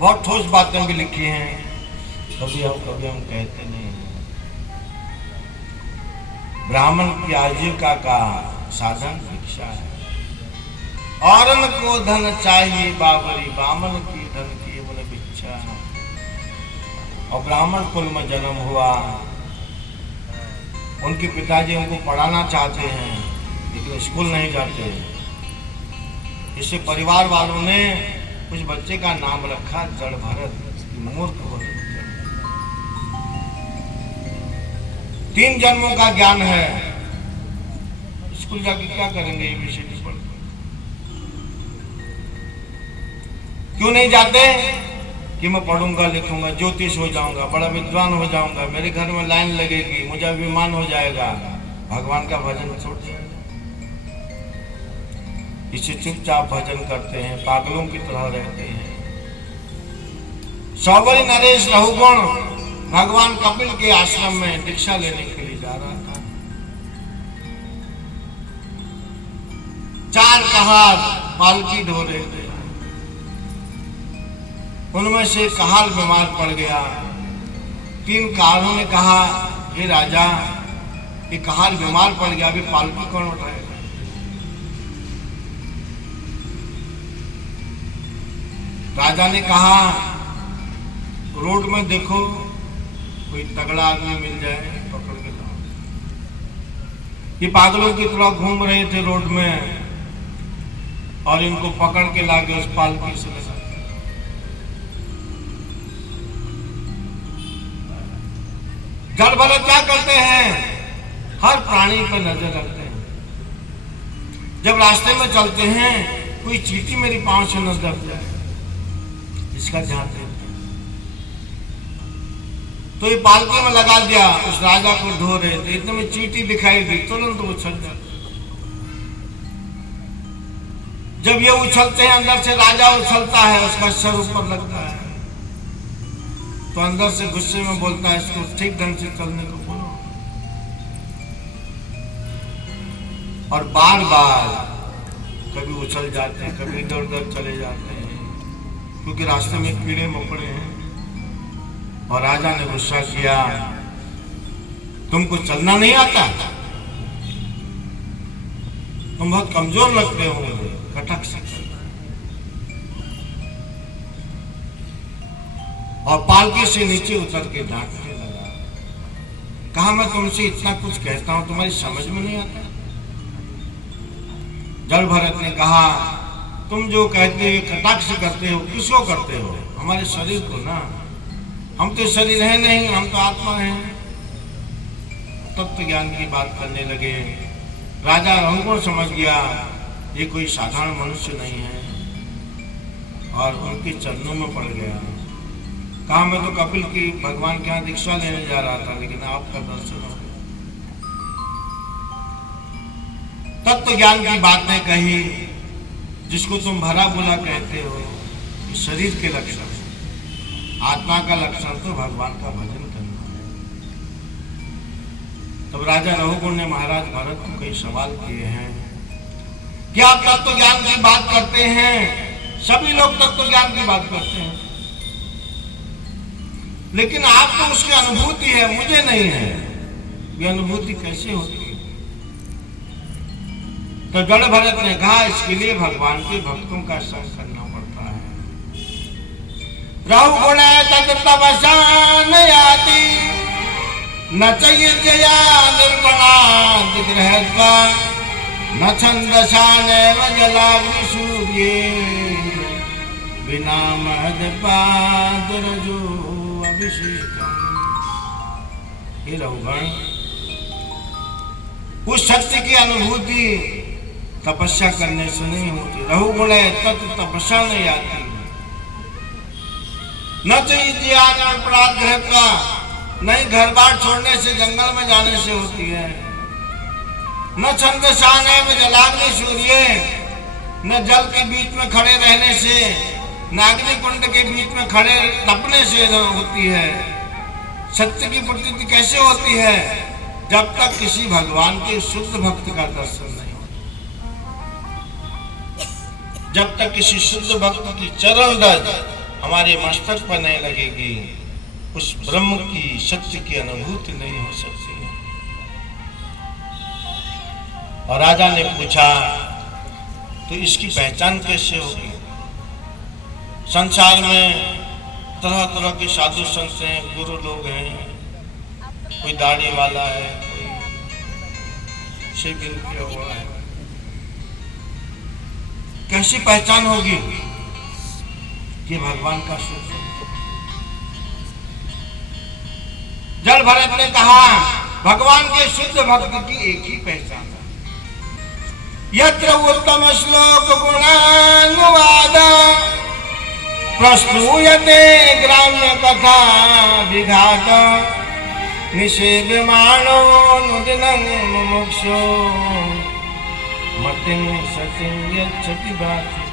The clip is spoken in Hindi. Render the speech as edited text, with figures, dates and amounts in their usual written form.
बहुत ठोस बातें भी लिखी हैं, कभी हम कहते नहीं हैं। ब्राह्मण की आजीविका का साधन भिक्षा है, औरन को धन चाहिए बाबरी, ब्राह्मण की धन की बोले भिक्षा है। और ब्राह्मण कुल में जन्म हुआ, उनके पिताजी उनको पढ़ाना चाहते हैं लेकिन स्कूल नहीं जाते। इससे परिवार वालों ने उस बच्चे का नाम रखा जड़ भरत, मूर्ख भरत। 3 जन्मों का ज्ञान है, स्कूल जाके क्या करेंगे ABCD पढ़? क्यों नहीं जाते? कि मैं पढ़ूंगा लिखूंगा, ज्योतिष हो जाऊंगा, बड़ा विद्वान हो जाऊंगा, मेरे घर में लाइन लगेगी, मुझे अभिमान हो जाएगा, भगवान का भजन छोड़ जाएगा। इसे चुपचाप भजन करते हैं, पागलों की तरह रहते हैं। सौबरी नरेश रहुगुण भगवान कपिल के आश्रम में दीक्षा लेने के लिए जा रहा था। 4 कहार पालकी ढो रहे थे, उनमें से कहार बीमार पड़ गया। 3 कहारों ने कहा, हे राजा, ये कहार बीमार पड़ गया, अभी पालकी कौन उठाएगा? राजा ने कहा, रोड में देखो कोई तगड़ा आदमी मिल जाए, पकड़ के लाओ। ये पागलों की तरह घूम रहे थे रोड में, और इनको पकड़ के लाके उस पालकी से लगा। जड़ भरत क्या करते हैं? हर प्राणी पर नजर रखते हैं। जब रास्ते में चलते हैं, कोई चींटी मेरी पांव से न दब जाए, इसका ध्यान देते हैं। तो ये पालकी में लगा दिया, उस राजा को ढो रहे थे, इतने में चींटी दिखाई दी, तुरंत उछल जाते। जब ये उछलते हैं, अंदर से राजा उछलता है, उसका सर ऊपर लगता है, तो अंदर से गुस्से में बोलता है, इसको ठीक ढंग से चलने को बोलो। और बार बार कभी उछल जाते हैं, कभी इधर उधर चले जाते हैं, क्योंकि रास्ते में कीड़े मकोड़े हैं। और राजा ने गुस्सा किया, तुमको चलना नहीं आता? तुम बहुत कमजोर लगते हो मुझे, कटक से चलना। और पालकी से नीचे उतर के डांटने लगा। कहा, मैं तुमसे इतना कुछ कहता हूं, तुम्हारी समझ में नहीं आता? जड़ भरत ने कहा, तुम जो कहते हो कटाक्ष करते हो, किसको करते हो? हमारे शरीर को ना। हम तो शरीर है नहीं, हम तो आत्मा हैं। तत्व ज्ञान की बात करने लगे। राजा रहुगुण समझ गया ये कोई साधारण मनुष्य नहीं है, और उनके चरणों में पड़ गया। कहा, मैं तो कपिल की भगवान के यहाँ दीक्षा लेने जा रहा था, लेकिन आपका दर्शन हो गया। तत्व ज्ञान की बातें कही, जिसको तुम भरा बुला कहते हो, शरीर के लक्षण, आत्मा का लक्षण तो भगवान का भजन करना है। तब राजा रहुगुण ने महाराज भरत को कई सवाल किए हैं कि आप तत्व ज्ञान की बात करते हैं, सभी लोग तत्व ज्ञान की बात करते हैं, लेकिन आपको उसकी अनुभूति है, मुझे नहीं है। ये अनुभूति कैसे होती है? तो जड़ भरत ने कहा, इसके लिए भगवान के भक्तों का संग करना पड़ता है। रहुगुण तपसान याति, न चाहिए जया निर्मला दिग्रहत्वा, न छंदसानैव जलाग्नि सूर्ये, बिना महदपाद रजो अभिषेकम्। हे रहुगण, उस सत्य की अनुभूति तपस्या करने से नहीं होती। रहुगुण तत् तपस्या नहीं आती। न चाहिए अपराध ग्रह का, नहीं घर बार छोड़ने से, जंगल में जाने से होती है। न छंदसान में जलाग्नि सूर्य, न जल के बीच में खड़े रहने से, न अग्नि कुंड के बीच में खड़े तपने से होती है। सत्य की प्रतीति कैसे होती है? जब तक किसी भगवान के शुद्ध भक्त का दर्शन नहीं होता, जब तक किसी शुद्ध भक्त की चरण रज हमारे मस्तक पर नहीं लगेगी, उस ब्रह्म की सत्य की अनुभूति नहीं हो सकती। और राजा ने पूछा, तो इसकी पहचान कैसे होगी? संसार में तरह तरह के साधु संत हैं, गुरु लोग हैं, कोई दाढ़ी वाला है, कोई शेविंग किया हुआ है, कैसी पहचान होगी कि भगवान का शुद्ध? जल भरत ने कहा, भगवान के शुद्ध भक्त की एक ही पहचान है, यत्र उत्तम श्लोक गुणानुवाद प्रस्तूयते ग्राम्य कथा विघात निषेव्यमाणो नुदिनं मुमुक्षो मतिं सतिं यच्छति भाति।